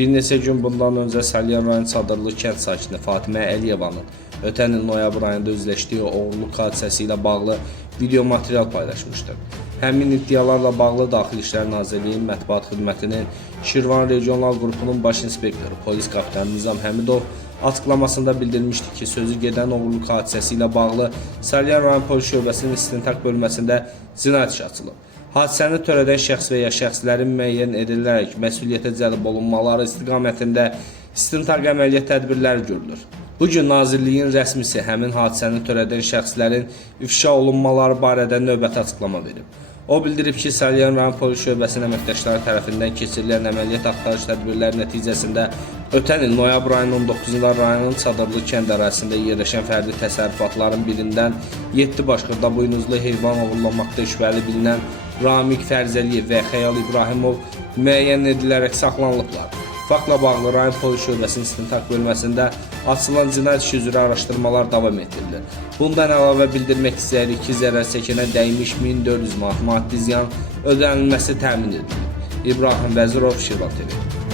Bir neçə gün bundan öncə Salyan rayon Çadırlı kənd sakini Fatimə Əliyevanın ötən il noyabr ayında üzləşdiyi oğurluq hadisəsi ilə bağlı video material paylaşmışdır. Həmin iddialarla bağlı Daxili İşlər Nazirliyinin mətbuat xidmətinin Şirvan Regional qrupunun baş inspektoru polis kapitanı Nizam Həmidov açıqlamasında bildirmişdi ki, sözü gedən oğurluq hadisəsi ilə bağlı Salyan rayon polis şöbəsinin istintaq bölməsində cinayət işi açılıb. Hadisəni törədən şəxs və ya şəxslərin müəyyən edilərək məsuliyyətə cəlb olunmaları istiqamətində istintaq əməliyyat tədbirləri görülür. Bu gün Nazirliyin rəsmisi həmin hadisəni törədən şəxslərin ifşa olunmaları barədə növbəti açıqlama verib. O bildirib ki, Salyan rayon polis şöbəsinin əməkdaşları tərəfindən keçirilən əməliyyat axtarış tədbirləri nəticəsində ötən il noyabr ayının 19-da rayonun Çadırlı kənd ərazisində yerləşən fərdi təsərrüfatların birindən 7 başqırda buynuzlu heyvan oğurlamaqda şübhəli bilinən Ramik Fərzəliyev və Xəyal İbrahimov müəyyən edilərək saxlanılıblar. Faktla bağlı rayon polis şöbəsinin istintaq bölməsində açılan cinayət işi üzrə araşdırmalar davam etdirilir. Bundan əlavə bildirmək istəyirik ki, zərər çəkənə dəymiş 1400 manat maddi ziyan ödənilməsi təmin edilir. İbrahim Vəzirov, Şirvan TV.